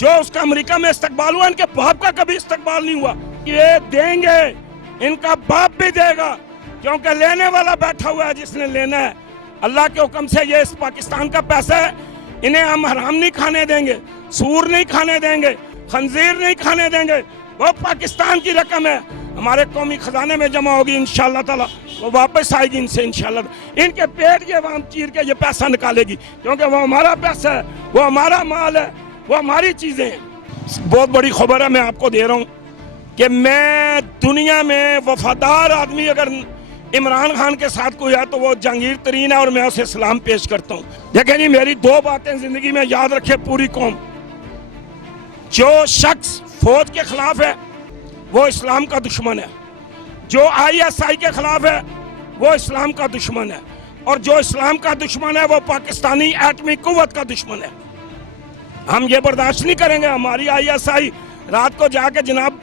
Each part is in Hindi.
जो उसका अमेरिका में इस्तकबाल हुआ, इनके बाप का कभी इस्तकबाल नहीं हुआ। ये देंगे, इनका बाप भी देगा, क्योंकि लेने वाला बैठा हुआ है जिसने लेना है। अल्लाह के हुक्म से ये इस पाकिस्तान का पैसा है, इन्हें हम हराम नहीं खाने देंगे, सूर नहीं खाने देंगे, खंजीर नहीं खाने देंगे। वो पाकिस्तान की रकम है, हमारे कौमी खजाने में जमा होगी इंशाअल्लाह ताला, वो वापस आएगी इनसे इंशाअल्लाह। इनके पेट ये आवाम चीर के ये पैसा निकालेगी, क्योंकि वो हमारा पैसा है, वो हमारा माल है, वो हमारी चीज़ें हैं। बहुत बड़ी खबर है मैं आपको दे रहा हूँ कि मैं दुनिया में वफादार आदमी अगर इमरान खान के साथ कोई है तो वो जहांगीर तरीन है, और मैं उसे सलाम पेश करता हूँ। देखें जी, मेरी दो बातें जिंदगी में याद रखे पूरी कौम। जो शख्स फौज के खिलाफ है वो इस्लाम का दुश्मन है, जो ISI के खिलाफ है वो इस्लाम का दुश्मन है, और जो इस्लाम का दुश्मन है वो पाकिस्तानी एटमी कुव्वत का दुश्मन है। हम ये बर्दाश्त नहीं करेंगे। हमारी ISI रात को जाके जनाब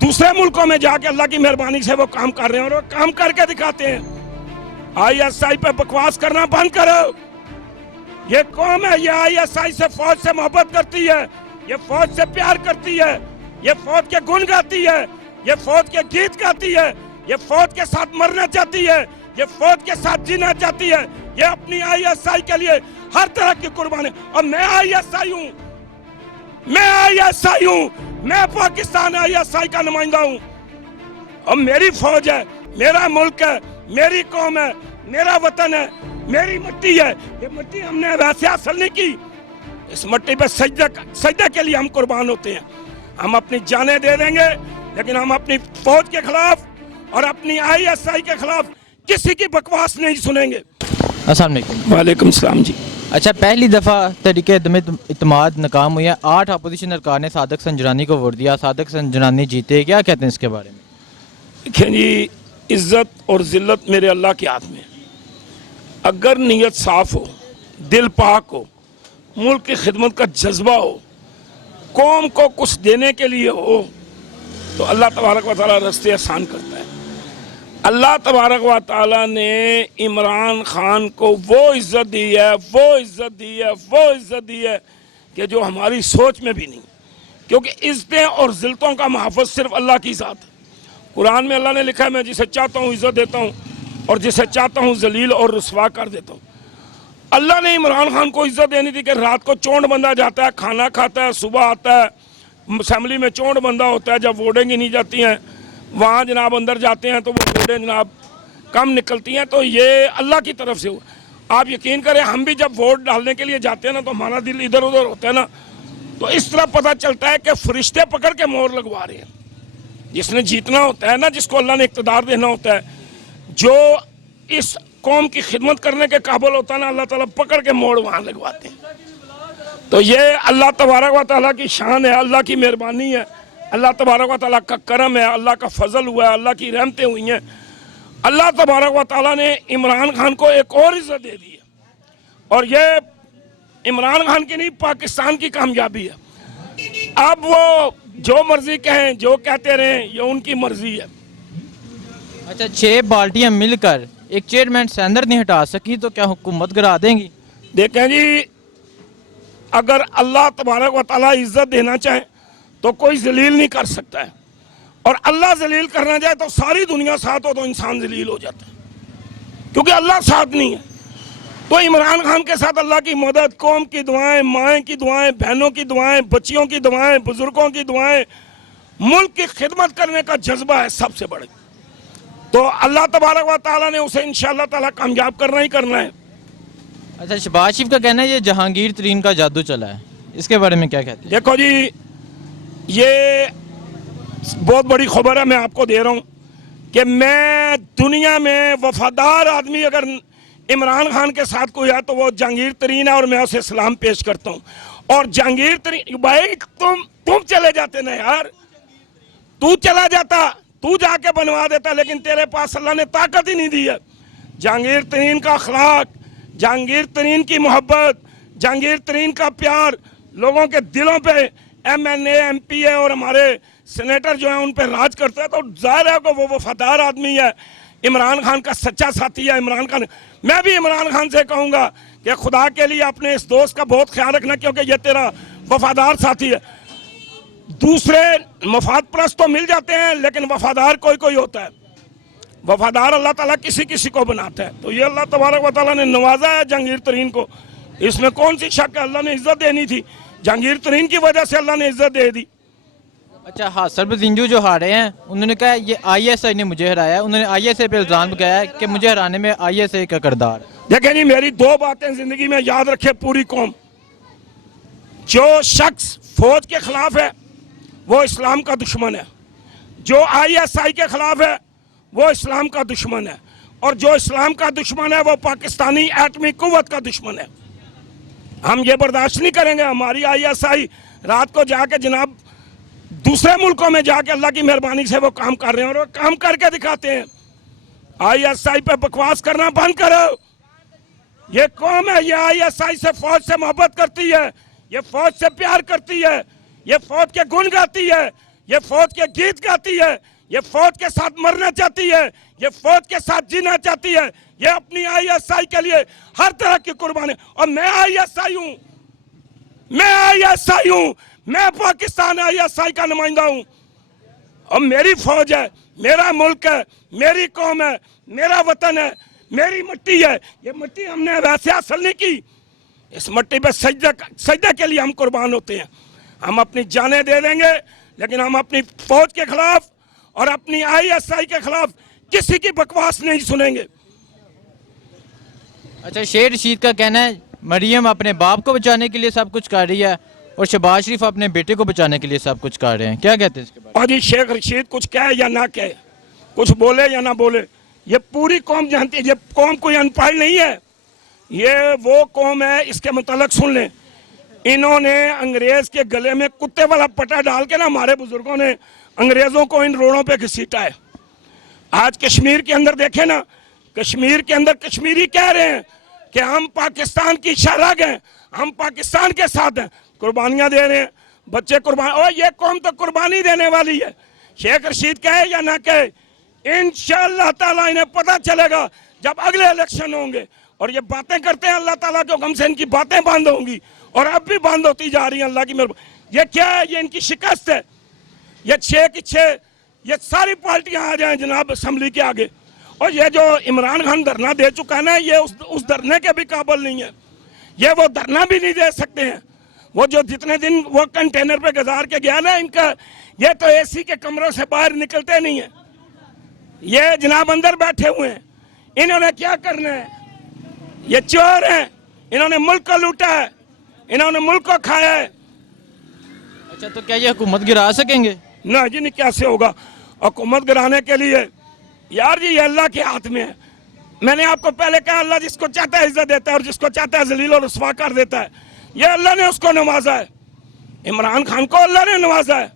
दूसरे मुल्कों में जाके अल्लाह की मेहरबानी से वो काम कर रहे हैं, और वो काम करके दिखाते हैं। ISI पे बकवास करना बंद करो। ये कौम है, ये ISI से, फौज से मोहब्बत करती है, ये फौज से प्यार करती है, ये फौज के गुण गाती है, ये फौज के गीत गाती है, ये फौज के साथ मरना चाहती है, ये फौज के साथ जीना चाहती है, ये अपनी ISI के लिए हर तरह की कुर्बानी। और मैं ISI हूँ, मैं ISI हूँ, मैं पाकिस्तान ISI का नुमाइंदा हूँ, और मेरी फौज है, मेरा मुल्क है, मेरी कौम है, मेरा वतन है, मेरी मिट्टी है। ये मिट्टी हमने वैसे हासिल नहीं की, इस मिट्टी पे सजदा के लिए हम कुर्बान होते हैं। हम अपनी जानें दे देंगे, लेकिन हम अपनी फौज के खिलाफ और अपनी ISI के खिलाफ किसी की बकवास नहीं सुनेंगे। अस्सलाम वालेकुम। वालेकुम सलाम जी। अच्छा, पहली दफ़ा तहरीक इत्तेमाद नाकाम हुई है। 8 अपोजिशन अरकान ने सादिक संजरानी को वोट दिया, सादिक संजरानी जीते। क्या कहते हैं इसके बारे में? देखिए जी, इज्जत और जिल्लत मेरे अल्लाह के हाथ में। अगर नीयत साफ हो, दिल पाक हो, मुल्क की खिदमत का जज्बा हो, कौम को कुछ देने के लिए हो, तो अल्लाह तबारक व तआला रास्ते आसान करता है। अल्लाह तबारक व तआला ने इमरान खान को वो इज़्ज़त दी है, वो इज़्ज़त दी है, वो इज़्ज़त दी है कि जो हमारी सोच में भी नहीं। क्योंकि इज़्ज़तें और ज़िल्लतों का महफ़्फ़ज़ सिर्फ अल्लाह की ज़ात है। कुरान में अल्लाह ने लिखा है, मैं जिसे चाहता हूँ इज़्ज़त देता हूँ और जिसे चाहता हूँ जलील और रुसवा कर देता हूँ। अल्लाह ने इमरान खान को इज़्ज़त देनी थी कि रात को चौंड बंदा जाता है, खाना खाता है, सुबह आता है, असम्बली में चौंड बंदा होता है, जब वोटें गिनी जाती हैं वहाँ जनाब अंदर जाते हैं तो वो वोटें जनाब कम निकलती हैं। तो ये अल्लाह की तरफ से हुआ। आप यकीन करें, हम भी जब वोट डालने के लिए जाते हैं ना, तो हमारा दिल इधर उधर होता है ना, तो इस तरह पता चलता है कि फरिश्ते पकड़ के मोहर लगवा रहे हैं। जिसने जीतना होता है ना, जिसको अल्लाह ने इक़्तिदार देना होता है, जो इस कौम की खिदमत करने के काबिल होता है ना, अल्लाह ताला पकड़ के मोड़ वहाँ लगवाते हैं। तो ये अल्लाह तबारक व तआला की शान है, अल्लाह की मेहरबानी है, अल्लाह तबारक व तआला का करम है, अल्लाह का फजल हुआ है, अल्लाह की रहमतें हुई हैं। अल्लाह तबारक व तआला ने इमरान खान को एक और इज़्ज़त दे दी है, और ये इमरान खान की नहीं, पाकिस्तान की कामयाबी है। अब वो जो मर्जी कहें, जो कहते रहें, ये उनकी मर्जी है। अच्छा, 6 पार्टियाँ मिलकर एक चेयरमैन सैंदर नहीं हटा सकी तो क्या हुकूमत गिरा देंगी? देखें जी, अगर अल्लाह तबारक व तआला इज़्ज़त देना चाहे तो कोई जलील नहीं कर सकता है, और अल्लाह जलील करना चाहे तो सारी दुनिया साथ हो तो इंसान जलील हो जाता है, क्योंकि अल्लाह साथ नहीं है। तो इमरान खान के साथ अल्लाह की मदद, कौम की दुआएं, माएँ की दुआएं, बहनों की दुआएं, बच्चियों की दुआएं, बुजुर्गों की दुआएं, मुल्क की खिदमत करने का जज्बा है सबसे बड़े। तो अल्लाह तबारक व तआला ने उसे इंशाअल्लाह ताला कामयाब करना ही करना है। अच्छा, शहबाज शरीफ का कहना है ये जहांगीर तरीन का जादू चला है, इसके बारे में क्या कहते हैं? देखो जी, ये बहुत बड़ी खबर है मैं आपको दे रहा हूँ कि मैं दुनिया में वफादार आदमी अगर इमरान खान के साथ कोई है तो वो जहांगीर तरीन है, और मैं उसे सलाम पेश करता हूँ। और जहांगीर तरीन भाई, तुम चले जाते ना यार, तू चला जाता, तू जाके बनवा देता, लेकिन तेरे पास अल्लाह ने ताकत ही नहीं दी है। जहांगीर तरीन का अखलाक, जहांगीर तरीन की मोहब्बत, जहांगीर तरीन का प्यार लोगों के दिलों पे MNA MPA और हमारे सेनेटर जो हैं उन पे राज करता है। तो जाहिर है कि वो वफादार आदमी है, इमरान खान का सच्चा साथी है। इमरान खान, मैं भी इमरान खान से कहूँगा कि खुदा के लिए अपने इस दोस्त का बहुत ख्याल रखना, क्योंकि ये तेरा वफादार साथी है। दूसरे मफाद परस्त तो मिल जाते हैं, लेकिन वफादार कोई कोई होता है। वफादार अल्लाह ताला किसी किसी को बनाता है। तो ये अल्लाह तबारक व तआला ने नवाजा है जहांगीर तरीन को, इसमें कौन सी शक है। अल्लाह ने इज्जत देनी थी, जहांगीर तरीन की वजह से अल्लाह ने इज्जत दे दी। अच्छा हाँ, सरबजिंजू जो हारे हैं उन्होंने कहा ये आईएसआई ने मुझे हराया। उन्होंने आईएसआई पे इल्ज़ाम लगाया है कि मुझे हराने में आईएसआई का किरदार है। देखें जी, मेरी दो बातें जिंदगी में याद रखे पूरी कौम। जो शख्स फौज के खिलाफ है वो इस्लाम का दुश्मन है, जो आईएसआई के खिलाफ है वो इस्लाम का दुश्मन है, और जो इस्लाम का दुश्मन है वो पाकिस्तानी एटमी कुव्वत का दुश्मन है। हम ये बर्दाश्त नहीं करेंगे। हमारी आईएसआई रात को जाके जनाब दूसरे मुल्कों में जाके अल्लाह की मेहरबानी से वो काम कर रहे हैं, और वो काम करके दिखाते हैं। आईएसआई पे बकवास करना बंद करो। ये कौम है, ये आईएसआई से फौज से मोहब्बत करती है, ये फौज से प्यार करती है, ये फौज के गुण गाती है, ये फौज के गीत गाती है, ये फौज के साथ मरना चाहती है, ये फौज के साथ जीना चाहती है। ये अपनी आईएसआई के लिए हर तरह की कुर्बानी। और मैं आईएसआई हूं, मैं आईएसआई हूं, मैं पाकिस्तान आईएसआई का नुमाइंदा हूं, और मेरी फौज है, मेरा मुल्क है, मेरी कौम है, मेरा वतन है, मेरी मिट्टी है। ये मिट्टी हमने वैसे हासिल नहीं की, इस मिट्टी पे सजदे के लिए हम कुर्बान होते हैं। हम अपनी जानें दे देंगे, लेकिन हम अपनी फौज के खिलाफ और अपनी आईएसआई के खिलाफ किसी की बकवास नहीं सुनेंगे। अच्छा, शेर रशीद का कहना है मरियम अपने बाप को बचाने के लिए सब कुछ कर रही है और शहबाज शरीफ अपने बेटे को बचाने के लिए सब कुछ कर रहे हैं। क्या कहते हैं इसके बारे में? और जी शेख रशीद कुछ कहे या ना कहे, कुछ बोले या ना बोले, ये पूरी कौम जानती है। ये कौम कोई अनपढ़ नहीं है, ये वो कौम है। इसके मुतालिक सुन लें, इन्होंने अंग्रेज के गले में कुत्ते वाला पटा डाल के ना हमारे बुजुर्गों ने अंग्रेजों को इन रोडों पे घसीटा है। आज कश्मीर के अंदर देखें ना, कश्मीर के अंदर कश्मीरी कह रहे हैं कि हम पाकिस्तान की शहराग हैं, हम पाकिस्तान के साथ हैं, कुर्बानियां दे रहे हैं, बच्चे कुर्बान। और ये कौम तो कुर्बानी देने वाली है। शेख रशीद कहे या ना कहे, इंशाअल्लाह ताला इन्हें पता चलेगा जब अगले इलेक्शन होंगे। और ये बातें करते हैं, अल्लाह ताला के हुक्म से इनकी बातें बंद होंगी, और अब भी बंद होती जा रही हैं अल्लाह की मेहरबानी। ये क्या है? ये इनकी शिकस्त है। ये 6 की 6 ये सारी पार्टियां आ जाएं जनाब असम्बली के आगे। और ये जो इमरान खान धरना दे चुका है ना, ये उस धरने के भी काबिल नहीं है। ये वो धरना भी नहीं दे सकते हैं। वो जो जितने दिन वो कंटेनर पे गुजार के गया ना, इनका ये तो एसी के कमरों से बाहर निकलते नहीं है। ये जनाब अंदर बैठे हुए हैं, इन्होंने क्या करना है? ये चोर हैं, इन्होंने मुल्क को लूटा है, इन्होंने मुल्क को खाया है। अच्छा, तो क्या ये हुकूमत गिरा सकेंगे? ना जी, नहीं, कैसे होगा? हुकूमत गिराने के लिए यार जी ये अल्लाह के हाथ में है। मैंने आपको पहले कहा, अल्लाह जिसको चाहता है इज्जत देता है और जिसको चाहता है जलील और रुसवा कर देता है। ये अल्लाह ने उसको नवाजा है, इमरान खान को अल्लाह ने नवाजा है।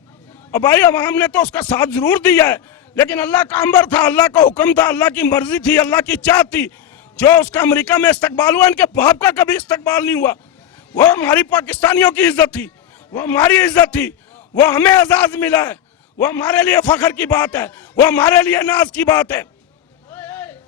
और भाई अवाम ने तो उसका साथ जरूर दिया है, लेकिन अल्लाह का अम्बर था, अल्लाह का हुक्म था, अल्लाह की मर्जी थी, अल्लाह की चाह थी। जो उसका अमेरिका में इस्तकबाल हुआ, इनके बाप का कभी इस्तकबाल नहीं हुआ। वो हमारी पाकिस्तानियों की इज्जत थी, वो हमारी इज्जत थी, वो हमें एजाज मिला है, वो हमारे लिए फख्र की बात है, वो हमारे लिए नाज की बात है।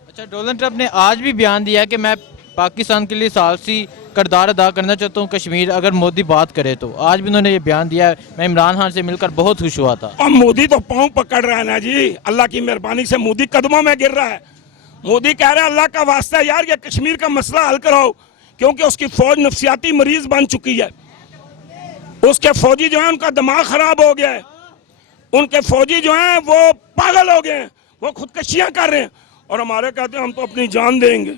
अच्छा, डोनाल्ड ट्रंप ने आज भी बयान दिया कि मैं पाकिस्तान के लिए सालसी किरदार अदा करना चाहता हूँ कश्मीर, अगर मोदी बात करे तो। आज भी उन्होंने ये बयान दिया है। मैं इमरान खान से मिलकर बहुत खुश हुआ था। और मोदी तो पाँव पकड़ रहा है ना जी, अल्लाह की मेहरबानी से मोदी कदमों में गिर रहा है। मोदी कह रहा है अल्लाह का वास्ता यार ये कश्मीर का मसला हल कराओ, क्योंकि उसकी फौज नफसियाती मरीज बन चुकी है। उसके फौजी जो है उनका दिमाग खराब हो गया है, उनके फौजी जो हैं वो पागल हो गए हैं, वो खुदकशियां कर रहे हैं। और हमारे कहते हैं हम तो अपनी जान देंगे,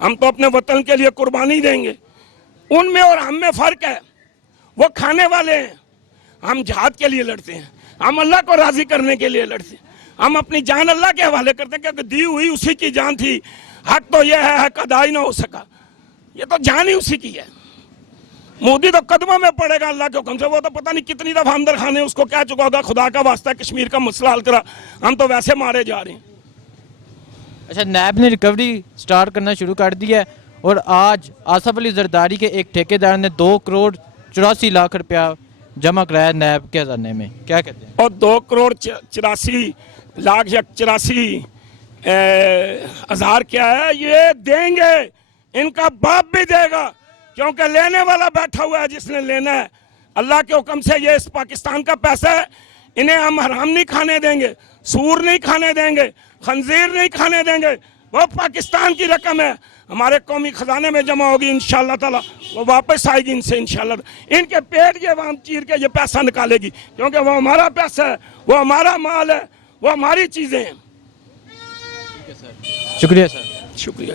हम तो अपने वतन के लिए कुर्बानी देंगे। उनमें और हम में फ़र्क है, वो खाने वाले हैं, हम जहाद के लिए लड़ते हैं, हम अल्लाह को राज़ी करने के लिए लड़ते हैं, हम अपनी जान अल्लाह के हवाले करते हैं, क्योंकि दी हुई उसी की जान थी। हक तो यह है, हक अदा ही ना हो सका, ये तो जान ही उसी की है। मोदी तो कदमों में पड़ेगा अल्लाह के हुक्म से। वो तो पता नहीं कितनी दफ़ा अंदर खाने उसको कह चुका होगा, खुदा का वास्ता कश्मीर का मसला हल करा, हम तो वैसे मारे जा रहे हैं। अच्छा, नैब ने रिकवरी स्टार्ट करना शुरू कर दिया है, और आज आसफ अली जरदारी के एक ठेकेदार ने 2 करोड़ 84 लाख रुपया जमा कराया नैब के खजाने में। क्या कहते हैं? और 2 करोड़ 84 लाख या 84 हज़ार क्या है, ये देंगे, इनका बाप भी देगा, क्योंकि लेने वाला बैठा हुआ है जिसने लेना है। अल्लाह के हुक्म से ये इस पाकिस्तान का पैसा है, इन्हें हम हराम नहीं खाने देंगे, सूर नहीं खाने देंगे, खंजीर नहीं खाने देंगे। वो पाकिस्तान की रकम है, हमारे कौमी खजाने में जमा होगी इंशाअल्लाह ताला, वो वापस आएगी इनसे इंशाअल्लाह। इनके पेट ये वहाँ चीर के ये पैसा निकालेगी, क्योंकि वो हमारा पैसा है, वो हमारा माल है, वो हमारी चीज़ें हैं। शुक्रिया सर। शुक्रिया।